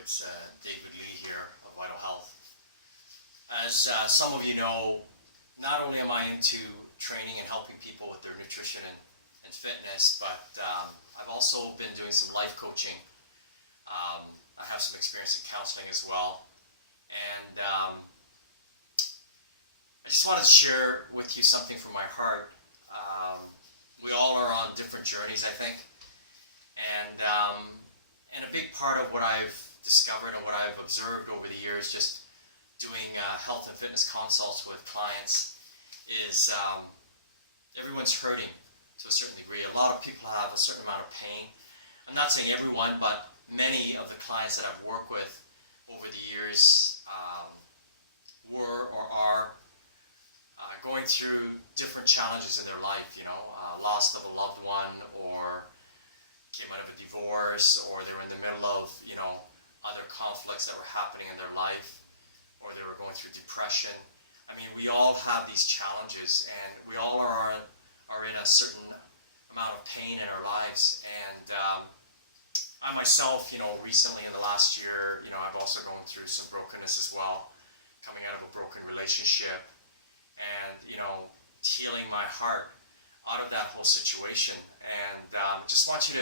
It's David Lee here of Vital Health. As some of you know, not only am I into training and helping people with their nutrition and fitness, but I've also been doing some life coaching. I have some experience in counseling as well. And I just wanted to share with you something from my heart. We all are on different journeys, I think. And a big part of what I've discovered and what I've observed over the years just doing health and fitness consults with clients is everyone's hurting to a certain degree. A lot of people have a certain amount of pain. I'm not saying everyone, but many of the clients that I've worked with over the years were or are going through different challenges in their life, loss of a loved one, or came out of a divorce, or they were in the middle of, other conflicts that were happening in their life, or they were going through depression. I mean, we all have these challenges, and we all are in a certain amount of pain in our lives. And I myself, recently in the last year, I've also gone through some brokenness as well, coming out of a broken relationship, and, healing my heart out of that whole situation. And I just wanted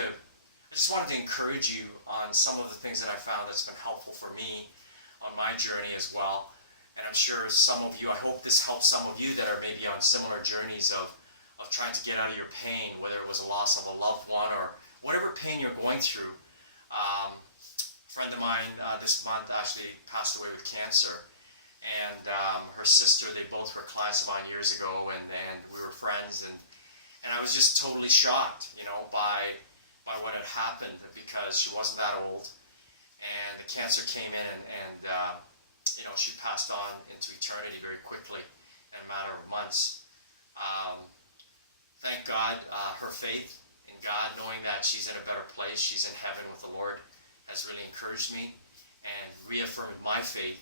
to encourage you on some of the things that I found that's been helpful for me on my journey as well. And I'm sure some of you, I hope this helps some of you that are maybe on similar journeys of trying to get out of your pain, whether it was a loss of a loved one or whatever pain you're going through. A friend of mine this month actually passed away with cancer. And her sister, they both were clients of mine years ago, and we were friends. And I was just totally shocked, by what had happened, because she wasn't that old. And the cancer came in, and she passed on into eternity very quickly in a matter of months. Thank God, her faith in God, knowing that she's in a better place, she's in heaven with the Lord, has really encouraged me and reaffirmed my faith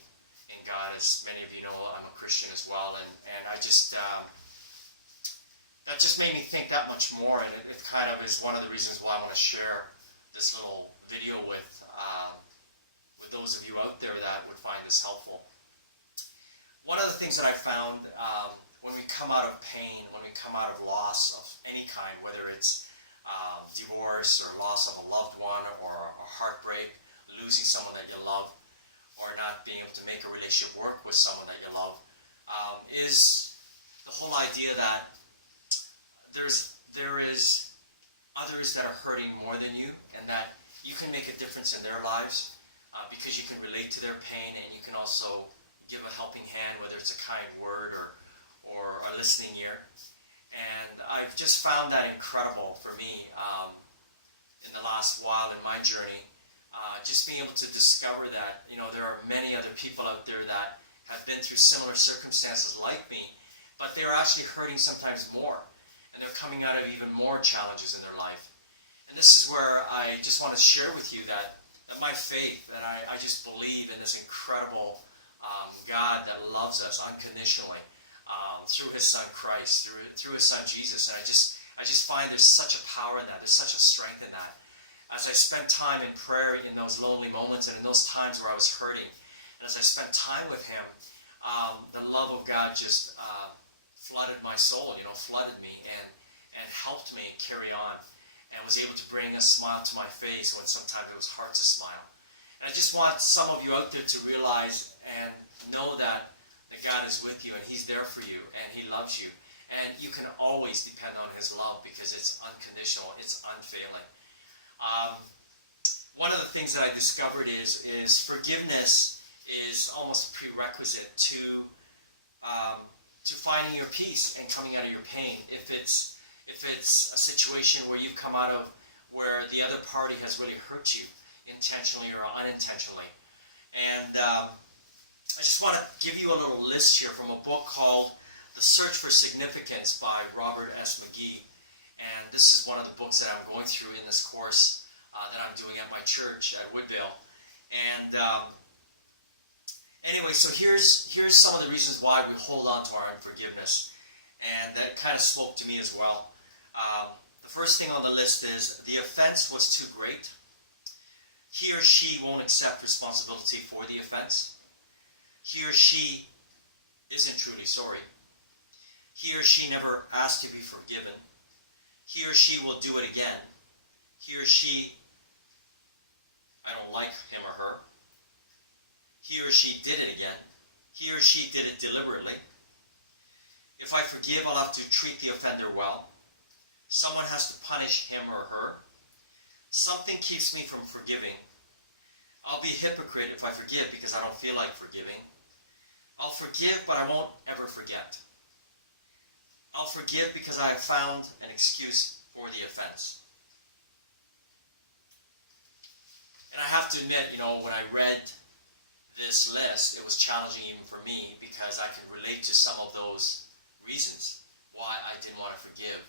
in God. As many of you know, I'm a Christian as well, and I just that just made me think that much more, and it kind of is one of the reasons why I want to share this little video with those of you out there that would find this helpful. One of the things that I found when we come out of pain, when we come out of loss of any kind, whether it's divorce or loss of a loved one, or a heartbreak, losing someone that you love, or not being able to make a relationship work with someone that you love, is the whole idea that there is others that are hurting more than you, and that you can make a difference in their lives because you can relate to their pain, and you can also give a helping hand, whether it's a kind word or a listening ear. And I've just found that incredible for me in the last while in my journey. Just being able to discover that, there are many other people out there that have been through similar circumstances like me, but they're actually hurting sometimes more, and they're coming out of even more challenges in their life. And this is where I just want to share with you that my faith, that I just believe in this incredible God that loves us unconditionally through His Son Christ, through His Son Jesus. And I just find there's such a power in that, there's such a strength in that. As I spent time in prayer in those lonely moments and in those times where I was hurting, and as I spent time with Him, the love of God just flooded my soul, flooded me and helped me carry on, and was able to bring a smile to my face when sometimes it was hard to smile. And I just want some of you out there to realize and know that God is with you, and He's there for you, and He loves you. And you can always depend on His love because it's unconditional, it's unfailing. One of the things that I discovered is forgiveness is almost a prerequisite to finding your peace and coming out of your pain. If it's a situation where you've come out of where the other party has really hurt you intentionally or unintentionally. And I just want to give you a little list here from a book called The Search for Significance by Robert S. McGee. And this is one of the books that I'm going through in this course that I'm doing at my church at Woodvale. And anyway, so here's some of the reasons why we hold on to our unforgiveness. And that kind of spoke to me as well. The first thing on the list is the offense was too great. he or she won't accept responsibility for the offense. He or she isn't truly sorry. He or she never asked to be forgiven. He or she will do it again. He or she, I don't like him or her. He or she did it again. He or she did it deliberately. If I forgive, I'll have to treat the offender well. Someone has to punish him or her. Something keeps me from forgiving. I'll be a hypocrite if I forgive because I don't feel like forgiving. I'll forgive, but I won't ever forget. I'll forgive because I have found an excuse for the offense. And I have to admit, when I read this list, it was challenging even for me because I can relate to some of those reasons why I didn't want to forgive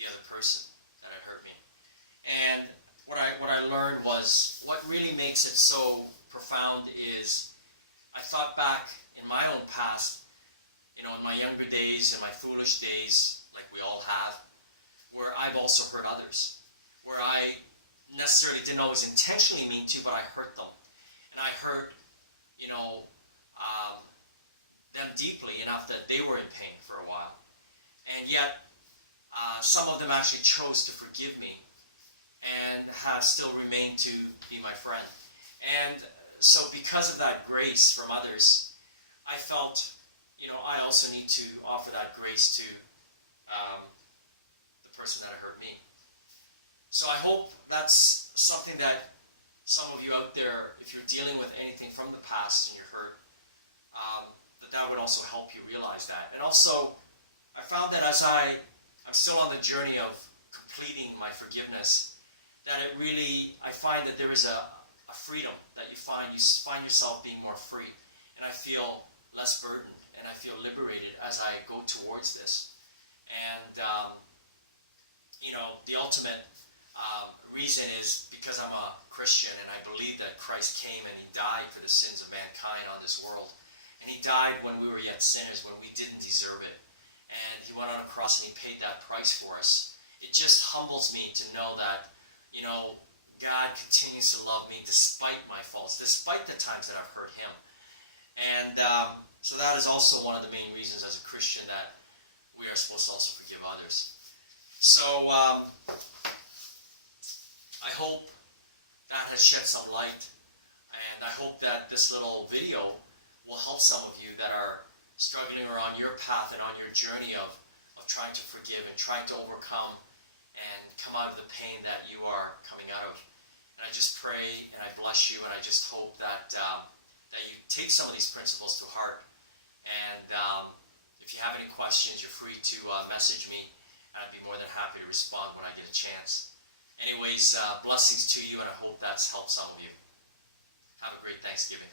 the other person that had hurt me. And what I learned was what really makes it so profound is I thought back in my own past, in my younger days and my foolish days, like we all have, where I've also hurt others, where I necessarily didn't always intentionally mean to, but I hurt them. And I hurt, them deeply enough that they were in pain for a while. And yet, some of them actually chose to forgive me and have still remained to be my friend. And so because of that grace from others, I felt, I also need to offer that grace to the person that hurt me. So I hope that's something that some of you out there, if you're dealing with anything from the past and you're hurt, that would also help you realize that. And also, I found that as I'm still on the journey of completing my forgiveness, that I find that there is a freedom that you find yourself being more free. And I feel less burdened, and I feel liberated as I go towards this. And, the ultimate reason is because I'm a Christian, and I believe that Christ came and he died for the sins of mankind on this world. And he died when we were yet sinners, when we didn't deserve it. And he went on a cross and he paid that price for us. It just humbles me to know that, God continues to love me despite my faults, despite the times that I've hurt him. And so that is also one of the main reasons as a Christian that we are supposed to also forgive others. So I hope that has shed some light. And I hope that this little video will help some of you that are struggling or on your path and on your journey of trying to forgive and trying to overcome and come out of the pain that you are coming out of. And I just pray and I bless you, and I just hope that that you take some of these principles to heart. And if you have any questions, you're free to message me, and I'd be more than happy to respond when I get a chance. Anyways, blessings to you, and I hope that's helped some of you. Have a great Thanksgiving.